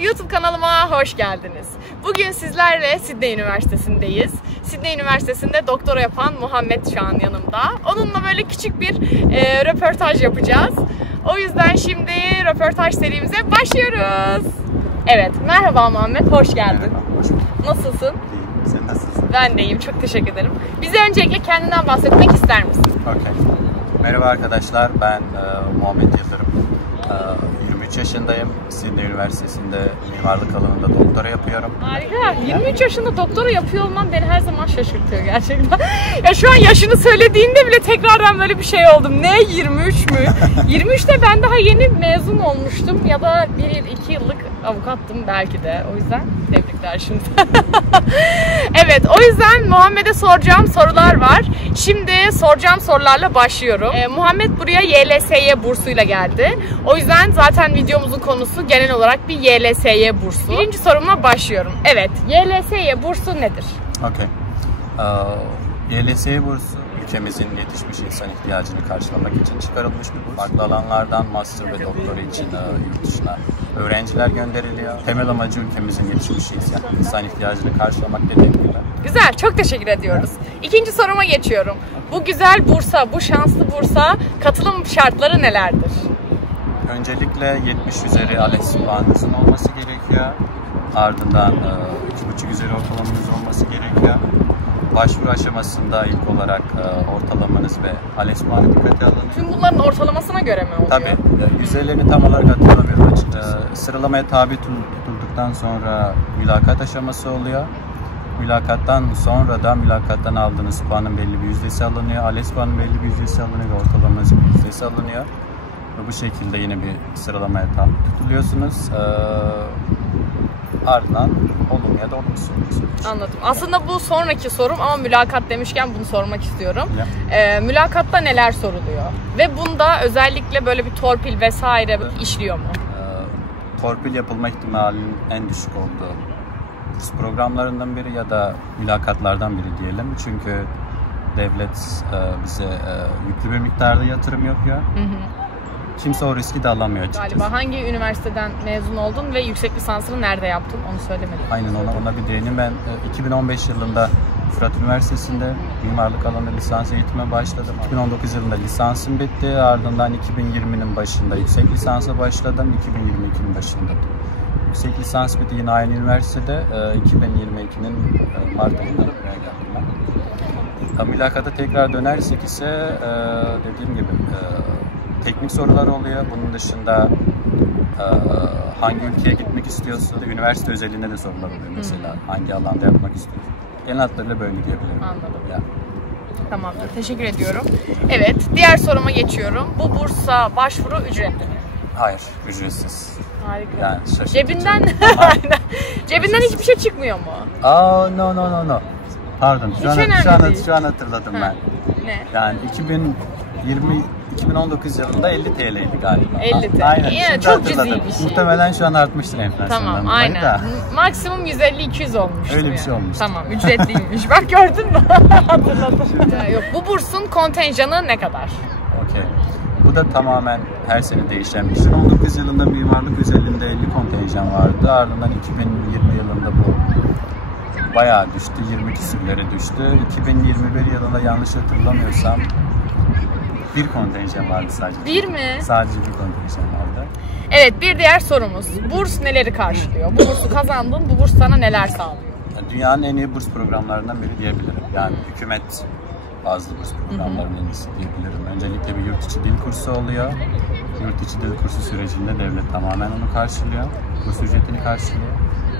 YouTube kanalıma hoş geldiniz. Bugün sizlerle Sydney Üniversitesi'ndeyiz. Sydney Üniversitesi'nde doktora yapan Muhammed şu an yanımda. Onunla böyle küçük bir röportaj yapacağız. O yüzden şimdi röportaj serimize başlıyoruz. Evet, merhaba Muhammed, hoş geldin. Merhaba, hoş bulduk. Nasılsın? İyiyim, sen nasılsın? Ben de iyiyim, çok teşekkür ederim. Bize öncelikle kendinden bahsetmek ister misin? Okay. Merhaba arkadaşlar, ben Muhammed Yıldırım. 23 yaşındayım. Sydney Üniversitesi'nde mimarlık alanında doktora yapıyorum. Harika. 23 yaşında doktora yapıyor olman beni her zaman şaşırtıyor gerçekten. Ya şu an yaşını söylediğinde bile tekrardan böyle bir şey oldum. Ne 23 mü? 23'te ben daha yeni mezun olmuştum ya da 1-2 yıllık avukattım belki de. O yüzden tebrikler şimdi. Evet, o yüzden Muhammed'e soracağım sorular var. Şimdi soracağım sorularla başlıyorum. Muhammed buraya YLSY bursuyla geldi. O yüzden zaten videomuzun konusu genel olarak bir YLSY bursu. Birinci sorumla başlıyorum. Evet, YLSY bursu nedir? Okay. YLSY bursu ülkemizin yetişmiş insan ihtiyacını karşılamak için çıkarılmış bir burs. Farklı alanlardan master ve doktora için yurt dışına öğrenciler gönderiliyor. Temel amacı ülkemizin yetişmiş insan ihtiyacını karşılamak dediğim gibi. Güzel, çok teşekkür ediyoruz. İkinci soruma geçiyorum. Bu güzel bursa, bu şanslı bursa katılım şartları nelerdir? Öncelikle 70 üzeri ALES puanınızın olması gerekiyor. Ardından 2,5 üzeri ortalamanız olması gerekiyor. Başvuru aşamasında ilk olarak ortalamanız ve ALES puanı dikkate alın. Tüm bunların ortalamasına göre mi oluyor? Tabii. Yüzdelerini tam olarak hatırlamıyorum açıkçası. Sıralamaya tabi tutulduktan sonra mülakat aşaması oluyor. Mülakattan sonra da mülakattan aldığınız puanın belli bir yüzdesi alınıyor. ALES puanın belli bir yüzdesi alınıyor ve ortalamanızın bir yüzdesi alınıyor. Ve bu şekilde yine bir sıralamaya tabi tutuluyorsunuz. Ardından olumlu ya da olumsuz. Anladım. Aslında bu sonraki sorum ama mülakat demişken bunu sormak istiyorum. Mülakatta neler soruluyor? Ve bunda özellikle böyle bir torpil vesaire işliyor mu? Torpil yapılma ihtimalinin en düşük olduğu kurs programlarından biri ya da mülakatlardan biri diyelim. Çünkü devlet bize yüklü bir miktarda yatırım yapıyor. Kimse o riski de alamıyor açıkçası. Galiba hangi üniversiteden mezun oldun ve yüksek lisansını nerede yaptın onu söylemedin. Aynen ona bir değineyim. Ben 2015 yılında Fırat Üniversitesi'nde mimarlık alanında lisans eğitime başladım. 2019 yılında lisansım bitti. Ardından 2020'nin başında yüksek lisansa başladım. 2022'nin başında yüksek lisans bitti yine aynı üniversitede. 2022'nin Mart ayında buraya geldim ben. Mülakata tekrar dönersek ise dediğim gibi teknik sorular oluyor. Bunun dışında hangi ülkeye gitmek istiyorsun? Üniversite özelliğinde de sorular oluyor mesela. Hangi alanda yapmak istiyorsun? Genel hatlarıyla böyle diyebilirim. Anladım. Yani. Tamamdır. Teşekkür ediyorum. Evet. Diğer soruma geçiyorum. Bu bursa başvuru ücretli mi? Hayır. Ücretsiz. Harika. Yani şaşırtıcı. Cebinden hiçbir şey çıkmıyor mu? No. Pardon. Şu an hatırladım ben. Ne? Yani 2019 yılında 50 TL'ydi galiba. 50 TL. Aynen. Yine çok cüzi bir şey. Muhtemelen şu an artmıştır enflasyondan. Tamam, aynen. Maksimum 150-200 olmuştu. Öyle bir şey olmuş. Tamam, ücretliymiş. Bak gördün mü? Hatırladım. Yok, bu bursun kontenjanı ne kadar? Okey. Bu da tamamen her sene değişen bir şey. 2019 yılında mimarlık özelliğinde 50 kontenjan vardı. Ardından 2020 yılında bu bayağı düştü. 20 küsürlere düştü. 2021 yılında yanlış hatırlamıyorsam bir kontenjan vardı sadece. Bir mi? Sadece bir kontenjan vardı. Evet, bir diğer sorumuz. Burs neleri karşılıyor? Bu bursu kazandın, bu burs sana neler sağlıyor? Dünyanın en iyi burs programlarından biri diyebilirim. Yani hükümet bazı burs programlarının en iyisi diyebilirim. Öncelikle bir yurt içi dil kursu oluyor. Yurt içi dil kursu sürecinde devlet tamamen onu karşılıyor. Burs ücretini karşılıyor.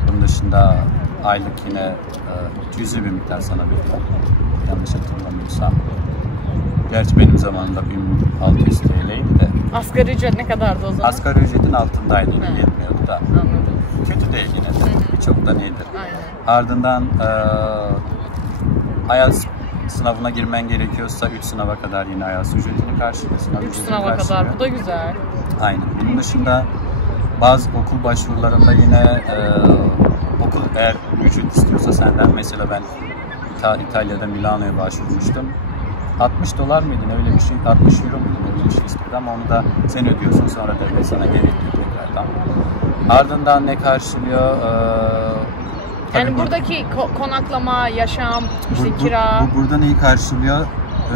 Bunun dışında aylık yine cüzi bir miktar sana veriyor. Yanlış hatırlamıyorsam. Gerçi benim zamanımda 1600 TL'ydi de. Asgari ücret ne kadardı o zaman? Asgari ücretin altındaydı, yetmiyordu da. Anladım. Kötü değil yine de, birçoktan iyidir. Aynen. Ardından IELTS sınavına girmen gerekiyorsa 3 sınava kadar yine IELTS ücretini karşılıyorsun. 3 sınava kadar, bu da güzel. Aynen. Bunun dışında bazı okul başvurularında yine okul eğer ücret istiyorsa senden, mesela ben İtalya'da Milano'ya başvurmuştum. $60 mıydı öyle bir şey, 60 euro muydu öyle bir şey istiyordu ama onu da sen ödüyorsun, sonra devlet sana geri ödüyor tekrardan. Ardından ne karşılıyor? Yani buradaki konaklama, yaşam, işte kira. Burada neyi karşılıyor?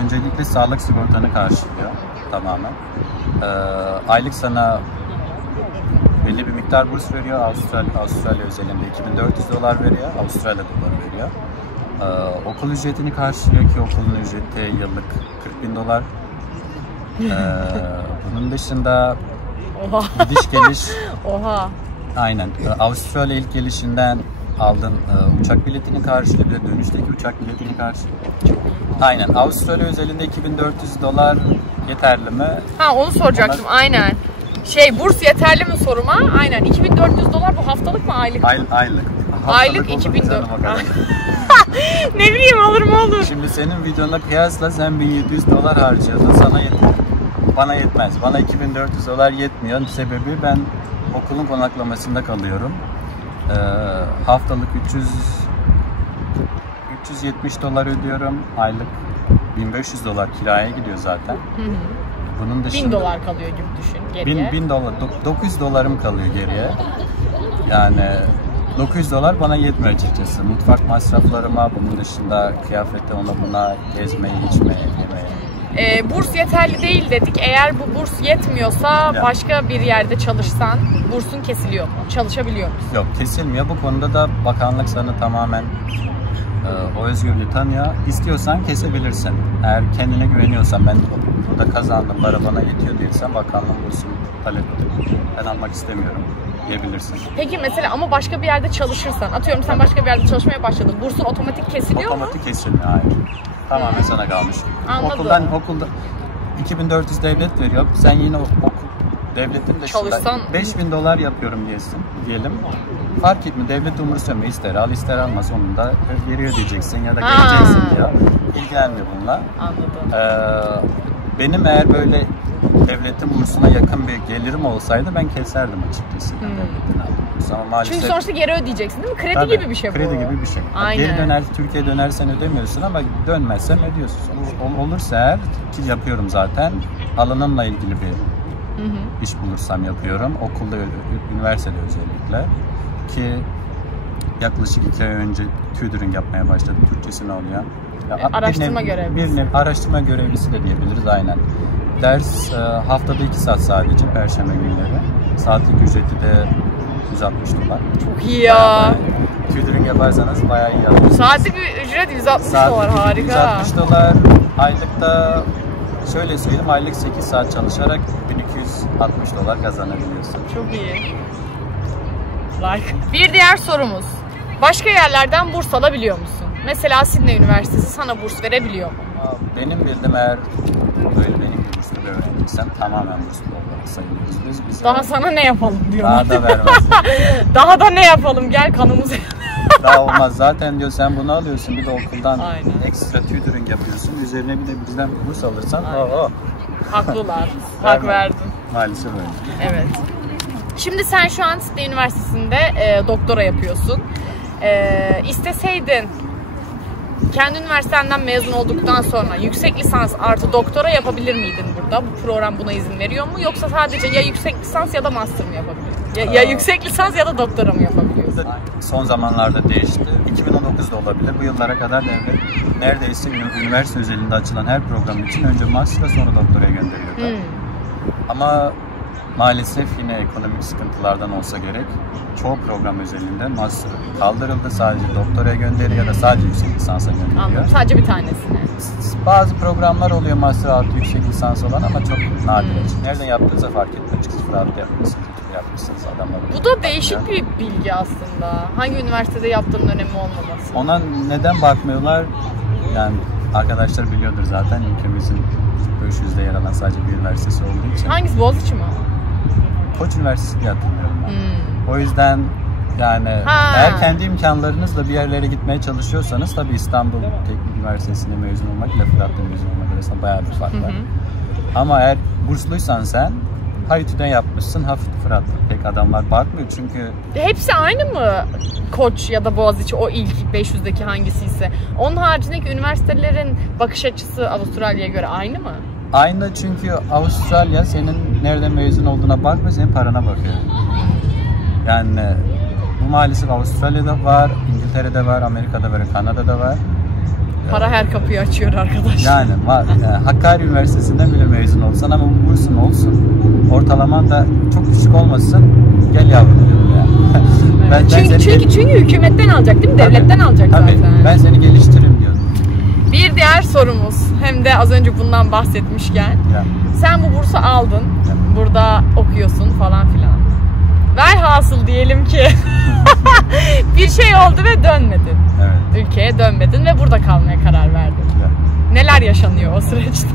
Öncelikle sağlık sigortanı karşılıyor tamamen. Aylık sana belli bir miktar burs veriyor. Avustralya özelinde $2.400 veriyor. Avustralya doları veriyor. Okul ücretini karşılıyor ki okulun ücreti yıllık $40.000. Bunun dışında gidiş geliş. Oha. Aynen. Avustralya ilk gelişinden aldığın uçak biletini karşılıyor. Bir de dönüşteki uçak biletini karşılıyor. Aynen. Avustralya özelinde $2.400 yeterli mi? Ha, onu soracaktım. Aynen. Burs yeterli mi soruma? Aynen. $2.400 bu haftalık mı, aylık mı? Aylık. Aylık $2.400. Ne bileyim, olur mu olur. Şimdi senin videonda kıyasla sen $1.700 harcıyordun. Sana yeter. Bana yetmez. Bana $2.400 yetmiyor. Sebebi ben okulun konaklamasında kalıyorum. Haftalık $370 ödüyorum. Aylık $1.500 kiraya gidiyor zaten. Bunun dışında $1.000 kalıyor gibi düşün geriye. $900 kalıyor geriye. Yani $900 bana yetmiyor açıkçası. Mutfak masraflarıma, bunun dışında kıyafete, ona buna, gezmeye, içmeye, yemeğe. Burs yeterli değil dedik. Eğer bu burs yetmiyorsa başka bir yerde çalışsan bursun kesiliyor mu? Çalışabiliyor musun? Yok, kesilmiyor. Bu konuda da bakanlık sana tamamen o özgürlüğü tanıyor. İstiyorsan kesebilirsin. Eğer kendine güveniyorsan, ben burada kazandım, para bana yetiyor diyorsan bakanlığın bursunu talep edip ben almak istemiyorum diyebilirsin. Peki mesela ama başka bir yerde çalışırsan, atıyorum sen başka bir yerde çalışmaya başladın, bursun otomatik kesiliyor mu? Otomatik kesilmiyor, hayır. Tamamen sana kalmış. Anladım. Okulda $2.400 devlet veriyor. Sen yine devletin de çalışsan $5.000 yapıyorum diyelim. Fark etmiyor. Devlet umursamıyor. İster al ister alma. Sonunda geri ödeyeceksin ya da geleceksin diyor. İlgilenmiyor bununla. Anladım. Benim eğer böyle devletin bursuna yakın bir gelirim olsaydı ben keserdim açıkçası. Ama maalesef... Çünkü sonuçta geri ödeyeceksin değil mi? Kredi gibi bir şey bu. Kredi gibi bir şey. Aynen. Türkiye'ye dönersen ödemiyorsun ama dönmezsen ödüyorsun. Olursa eğer, ki yapıyorum zaten, alanımla ilgili bir iş bulursam yapıyorum. Okulda, üniversitede özellikle. Ki yaklaşık 2 ay önce tutoring yapmaya başladım. Türkçesi ne oluyor? Araştırma görevlisi. Bir araştırma görevlisi de diyebiliriz, aynen. Ders haftada 2 saat sadece, perşembe günleri. Saatlik ücreti de $160. Çok iyi ya. Tutoring yaparsanız bayağı iyi alıyorsunuz. Saatlik ücret $160, harika. $160. Aylıkta şöyle söyleyeyim, aylık 8 saat çalışarak $1.260 kazanabiliyorsun. Çok iyi. Bir diğer sorumuz. Başka yerlerden burs alabiliyor musun? Mesela Sydney Üniversitesi sana burs verebiliyor mu? Benim bildiğim, eğer böyle benim gibi burslu bir öğrenciysem tamamen burslu olarak sayılıyoruz. Biz daha sana ne yapalım diyor. Daha da vermez. Daha da ne yapalım, gel kanımızı. Daha olmaz. Zaten diyor sen bunu alıyorsun, bir de okuldan ekstra tutoring yapıyorsun. Üzerine bir de bizden burs alırsan haklılar. Hak verdin. Maalesef öyle. Evet. Şimdi sen şu an Sydney Üniversitesi'nde doktora yapıyorsun. İsteseydin kendi üniversitenden mezun olduktan sonra yüksek lisans artı doktora yapabilir miydin burada? Bu program buna izin veriyor mu? Yoksa sadece ya yüksek lisans ya da master mı yapabiliyorsun? Ya yüksek lisans ya da doktora mı yapabiliyorsun? Son zamanlarda değişti. 2019'da olabilir. Bu yıllara kadar devlet neredeyse üniversite özelinde açılan her program için önce master'a sonra doktoraya gönderiyordu. Ama maalesef yine ekonomik sıkıntılardan olsa gerek çoğu program özelinde master kaldırıldı. Sadece doktoraya gönderiyor ya da sadece yüksek lisansa gönderiyor. Anladım. Sadece bir tanesini. Bazı programlar oluyor master artı yüksek lisans olan ama çok nadir. Nereden yaptığınızda fark etmiyor. Sıfır artı yapmışsınız adamlar. Bu da değişik bir bilgi aslında. Hangi üniversitede yaptığının önemi olmaması. Ona neden bakmıyorlar? Yani arkadaşlar biliyordur zaten, ülkemizin 500'de yer alan sadece bir üniversitesi olduğu için. Hangisi, Boğaziçi mi? Koç Üniversitesi diye hatırlıyorum ben. O yüzden yani eğer kendi imkanlarınızla bir yerlere gitmeye çalışıyorsanız tabii İstanbul Teknik Üniversitesi'nde mezun olmak ile Fırat'ta mezun olmak arasında bayağı bir fark var. Ama eğer bursluysan sen Haytü'den yapmışsın, hafif Fırat'ta pek adamlar bakmıyor çünkü... Hepsi aynı mı? Koç ya da Boğaziçi, o ilk 500'deki hangisiyse. Onun haricindeki üniversitelerin bakış açısı Avustralya'ya göre aynı mı? Aynı, çünkü Avustralya senin nerede mezun olduğuna bakmıyor, senin parana bakıyor. Yani bu maalesef Avustralya'da var, İngiltere'de var, Amerika'da var, Kanada'da var. Para her kapıyı açıyor arkadaş. Yani Hakkari Üniversitesi'nden bile mezun olsan ama bu bursun olsun, ortalaman da çok düşük olmasın, gel yavrum diyorum ya. Evet. Çünkü hükümetten alacak değil mi? Devletten alacak tabii, zaten. ben seni geliştiririm diyorum. Bir diğer sorumuz, hem de az önce bundan bahsetmişken, Ya. sen bu bursu aldın, Ya. burada okuyorsun falan filan. Velhasıl diyelim ki bir şey oldu ve dönmedin. Evet. Ülkeye dönmedin ve burada kalmaya karar verdin. Ya. Neler yaşanıyor o süreçte?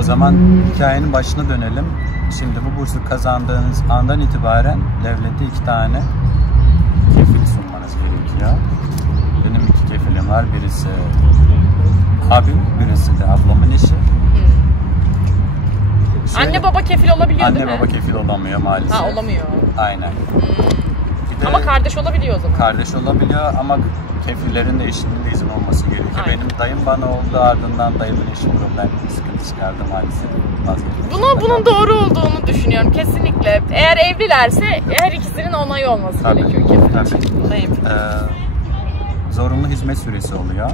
O zaman hikayenin başına dönelim. Şimdi bu bursu kazandığınız andan itibaren devlete 2 tane kefil sunmanız gerekiyor. Benim 2 kefilim var. Birisi abim, birisi de ablamın eşi. Anne baba kefil olabiliyor değil mi? Anne baba kefil olamıyor maalesef. Ha, olamıyor. Aynen. Bir de Ama kardeş olabiliyor o zaman. kardeş olabiliyor ama kefillerin de eşinin de izin olması gerekiyor. Aynen. Benim dayım bana oldu, ardından dayımın eşi problem sıkıntı çıkardı maalesef. Bunun doğru olduğunu düşünüyorum kesinlikle. Eğer evlilerse her ikisinin onayı olması gerekiyor kefil için. Zorunlu hizmet süresi oluyor.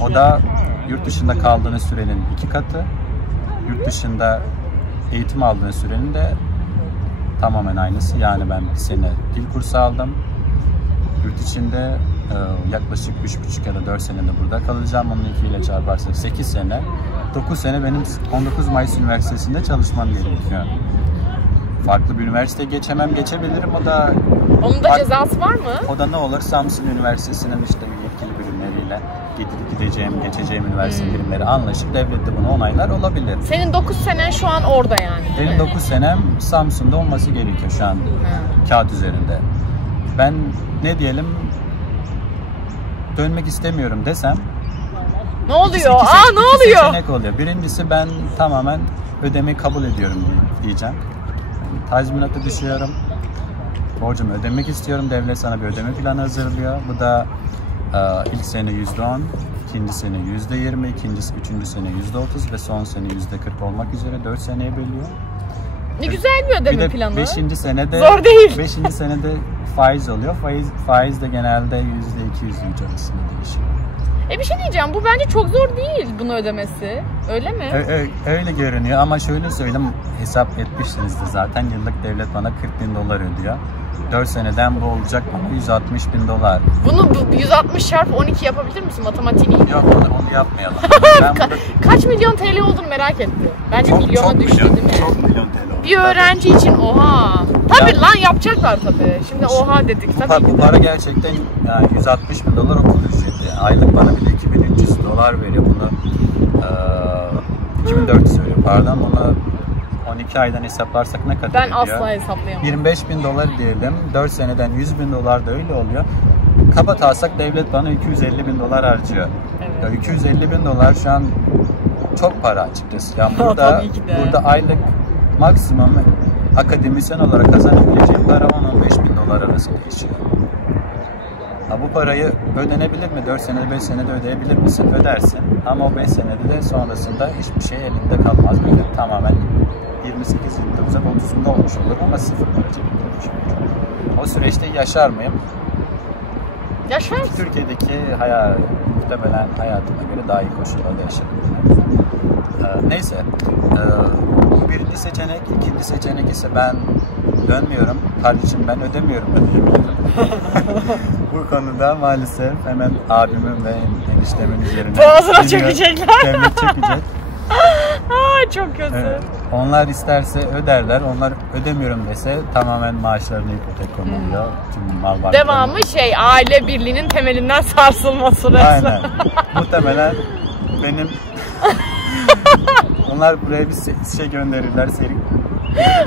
O da yurt dışında kaldığınız sürenin 2 katı. Yurt dışında eğitim aldığınız sürenin de tamamen aynısı. Yani ben 1 sene dil kursu aldım. Yurt içinde yaklaşık 3,5 ya da 4 senede burada kalacağım. Onun 2 ile çarparsak 8 sene. 9 sene benim 19 Mayıs Üniversitesi'nde çalışmam gerekiyor. Farklı bir üniversiteye geçebilirim. Onun da cezası var mı? O da ne olur? Samsun Üniversitesi'nin işte yetkili birimleriyle geçeceğim üniversite birimleri anlaşıp devlet de bunu onaylar olabilir. Senin 9 senen şu an orada yani. Benim 9 senem Samsun'da olması gerekiyor şu an kağıt üzerinde. Ben ne diyelim dönmek istemiyorum desem ne oluyor? İki ne oluyor? seçenek oluyor. Birincisi ben tamamen ödemeyi kabul ediyorum diyeceğim. Yani tazminatı düşüyorum. Borcumu ödemek istiyorum. Devlet sana bir ödeme planı hazırlıyor. Bu da ilk sene %10, ikinci sene %20, üçüncü sene %30 ve son sene %40 olmak üzere 4 seneye bölüyor. Ne güzel bir ödeme planı. 5. senede zor değil. 5. senede faiz oluyor. Faiz de genelde %2-%3 arasında değişiyor. Bir şey diyeceğim. Bu bence çok zor değil bunu ödemesi. Öyle mi? Öyle görünüyor ama şöyle söyleyeyim, hesap etmişsinizdir zaten. Yıllık devlet bana 40.000 dolar ödüyor. 4 seneden bu olacak bana 160.000 dolar. Bunu 160 çarpı 12 yapabilir misin? Matematiğini? Yok, onu yapmayalım. Kaç milyon TL olduğunu merak ettim. Bence milyona düştü değil mi? Çok milyon TL oldu. Bir öğrenci için oha. Tabii lan yapacaklar tabii. Şimdi oha dedik tabii ki Bu de. para gerçekten yani 160.000 dolar okul ücreti. Aylık bana bir de 2.300 dolar veriyor. Bunu 2.400 veriyor pardon. Bunu 12 aydan hesaplarsak ne kadar Ben ediyor? asla hesaplayamam. 25.000 dolar diyelim. 4 seneden 100.000 dolar da öyle oluyor. Kapatarsak devlet bana 250.000 dolar harcıyor. Evet. Ya 250.000 dolar şu an çok para açıkçası. Yani burada aylık maksimum akademisyen olarak kazanabileceğim para 10-15.000 dolar arası değişiyor. Bu parayı ödenebilir mi? 4 senede 5 senede ödeyebilir misin? Ödersin. Ama o 5 senede de sonrasında hiçbir şey elinde kalmaz. Böyle tamamen 28 yılda uzak 30'unda olmuş olur ama sıfır para cebinde olmuş olur. O süreçte yaşar mıyım? Yaşarsın. Türkiye'deki muhtemelen hayatıma göre daha iyi koşullarda yaşarım. Neyse. Bu birinci seçenek. İkinci seçenek ise ben dönmüyorum. Kardeşim ben ödemiyorum da diyebilirim. Bu konuda maalesef hemen abimin ve eniştemin üzerine boğazına çökecekler. Devlet çökecek. Çok kötü. Evet. Onlar isterse öderler. Onlar ödemiyorum dese tamamen maaşlarına ipotek konuluyor. Tüm mal varlıklarına. Devamı aile birliğinin temelinden sarsılması resmen. Aynen. Muhtemelen benim onlar buraya bir şey gönderirler.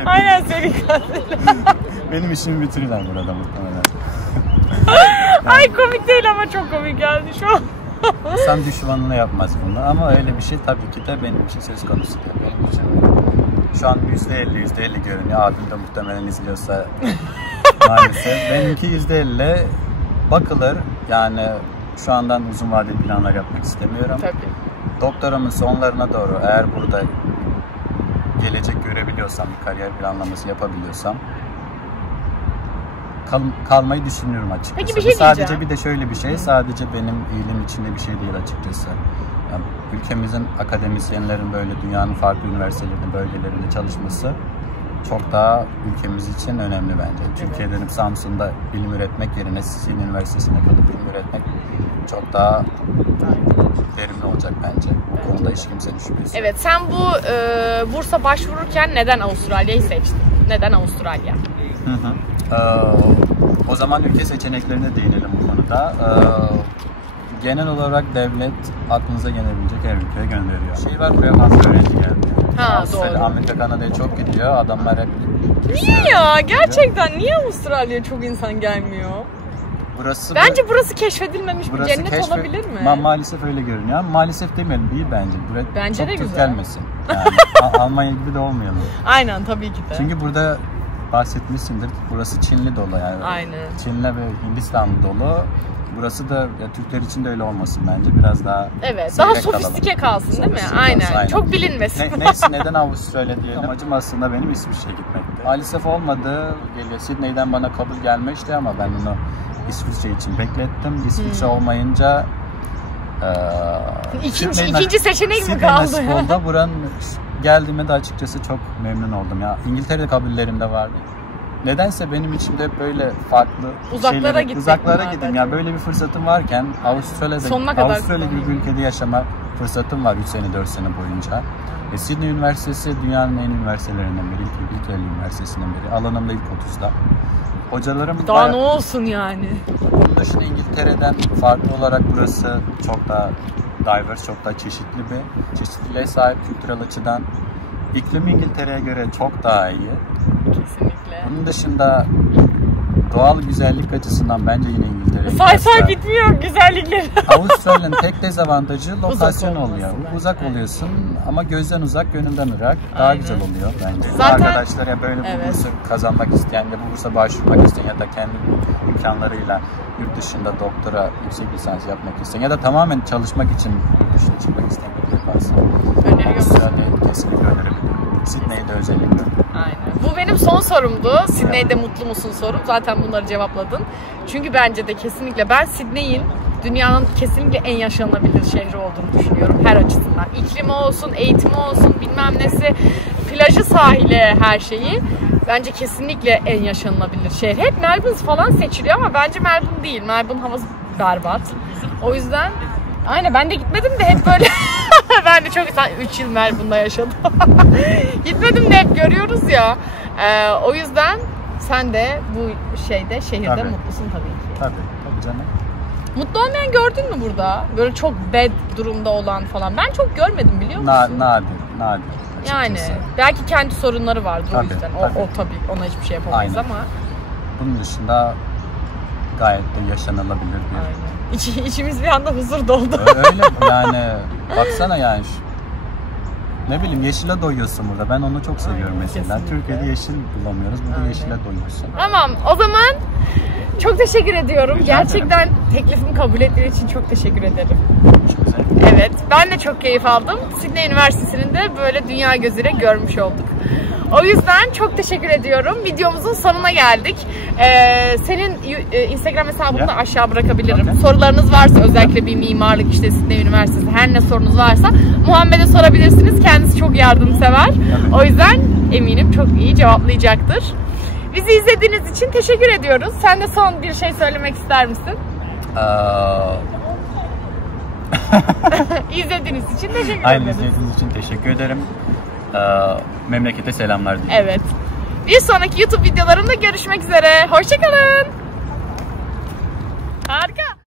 Aynen seri katil. Benim işimi bitirirler burada muhtemelen. Ay komik değil ama çok komik geldi şu an. İnsan düşmanına yapmaz bunu ama öyle bir şey tabii ki de benim için söz konusu değil. Benim için şu an %50 görünüyor. Abim de muhtemelen izliyorsa maalesef. Benimki %50 bakılır. Yani şu andan uzun vadeli planlar yapmak istemiyorum. Tabii. Doktoramın sonlarına doğru eğer burada gelecek görebiliyorsam, bir kariyer planlaması yapabiliyorsam kalmayı düşünüyorum açıkçası. Peki bir şey sadece diyeceğim. bir de şöyle bir şey, sadece benim iyiliğim içinde bir şey değil açıkçası. Yani ülkemizin akademisyenlerin böyle dünyanın farklı üniversitelerinde, bölgelerinde çalışması çok daha ülkemiz için önemli bence. Türkiye'de Samsun'da bilim üretmek yerine sizin üniversitesinde kalıp bilim üretmek çok daha verimli olacak bence. Bu konuda hiç kimsenin şüphesi yok. Evet, sen bu bursa başvururken neden Avustralya'yı seçtin? Neden Avustralya? O zaman ülke seçeneklerine değinelim bu konuda. Genel olarak devlet aklınıza gelebilecek her ülkeye gönderiyor. Şey var, buraya fazla öğrenci gelmiyor. Doğru. Amerika, Kanada'ya çok gidiyor. Adamlar hep... Niye ya? Gerçekten niye Avustralya'ya çok insan gelmiyor? Bence burası keşfedilmemiş bir cennet olabilir mi? Maalesef öyle görünüyor. Maalesef demeyelim, değil bence. Bence çok de Türk güzel. gelmesin. Yani Almanya gibi de olmayalım. Aynen, tabii ki de. Çünkü burada bahsetmişsindir. Burası Çinli dolu yani. Aynen. Çinli ve Hindistanlı dolu. Burası da ya, Türkler için de öyle olmasın bence. Biraz daha daha sofistike kalsın değil mi? Aynen. Çok bilinmesin. Neyse, neden Avustralya diyelim. Amacım aslında benim İsviçre'ye gitmekti. Maalesef olmadı. Sydney'den bana kabul gelmişti ama ben onu İsviçre için beklettim. İsviçre olmayınca ikinci seçenek mi kaldı? Sydney buranın geldiğime de açıkçası çok memnun oldum ya. İngiltere'de kabullerim de vardı. Nedense benim içimde hep böyle farklı uzaklara gittim. Ya böyle bir fırsatım varken Avustralya gibi bir ülkede yaşama fırsatım var 3 sene 4 sene boyunca. Sydney Üniversitesi dünyanın en üniversitelerinden biri, ilk 50 üniversitesinden biri. Alanımda ilk 30'da. Hocalarım daha ne olsun yani. Bunun dışında İngiltere'den farklı olarak burası çok daha diverse, çok daha çeşitliliğe sahip kültürel açıdan. İklim İngiltere'ye göre çok daha iyi. Kesinlikle. Bunun dışında doğal güzellik açısından bence yine İngiltere. Say bitmiyor güzellikleri. Avustralya'nın tek dezavantajı lokasyon oluyor. Uzak oluyorsun ama gözden uzak, gönülden ırak. Daha güzel oluyor bence. Zaten arkadaşlar ya böyle bu bursu kazanmak isteyen ya bu bursa başvurmak isteyen ya da kendi imkanlarıyla yurt dışında doktora, yüksek lisans yapmak isteyen ya da tamamen çalışmak için yurt dışına çıkmak isteyen bir varsa Avustralya'yı kesinlikle önerebilirim. Sydney'de özellikle. Aynen. Bu benim son sorumdu. Sydney'de mutlu musun sorum. Zaten bunları cevapladın. Çünkü bence de kesinlikle ben Sydney'in dünyanın kesinlikle en yaşanılabilir şehri olduğunu düşünüyorum her açısından. İklimi olsun, eğitimi olsun, bilmem nesi, plajı, sahili, her şeyi. Bence kesinlikle en yaşanılabilir şehir. Hep Melbourne falan seçiliyor ama bence Melbourne değil. Melbourne havası berbat. O yüzden aynen, ben de gitmedim de hep böyle ben de çok 3 yıl Melbourne'da yaşadım. Gitmedim de hep görüyoruz ya. O yüzden sen de bu şehirde mutlusun tabii ki. Tabii canım. Mutlu olmayan gördün mü burada? Böyle çok bad durumda olan falan. Ben çok görmedim, biliyor musun? Nadir. Yani belki kendi sorunları vardır o yüzden. Tabii. O tabii ona hiçbir şey yapamayız ama. Bunun dışında gayet de yaşanılabilir bir. Aynen. İçimiz bir anda huzur doldu. Öyle yani baksana yani ne bileyim yeşile doyuyorsun burada. Ben onu çok seviyorum mesela. Kesinlikle. Türkiye'de yeşil bulamıyoruz. Burada yeşile doyuyorsun. Tamam, o zaman çok teşekkür ediyorum. Gerçekten teklifimi kabul ettiğin için çok teşekkür ederim. Çok güzel. Evet, ben de çok keyif aldım. Sydney Üniversitesi'ni de böyle dünya gözüyle görmüş olduk. O yüzden çok teşekkür ediyorum. Videomuzun sonuna geldik. Senin Instagram hesabını da aşağı bırakabilirim. Okay. Sorularınız varsa, özellikle bir mimarlık, işte Sydney Üniversitesi, her ne sorunuz varsa Muhammed'e sorabilirsiniz. Kendisi çok yardımsever. O yüzden eminim çok iyi cevaplayacaktır. Bizi izlediğiniz için teşekkür ediyoruz. Sen de son bir şey söylemek ister misin? İzlediğiniz için teşekkür ederim. Aynen, izlediğiniz için teşekkür ederim. Memlekete selamlar diliyorum. Evet. Bir sonraki YouTube videolarında görüşmek üzere. Hoşçakalın. Harika.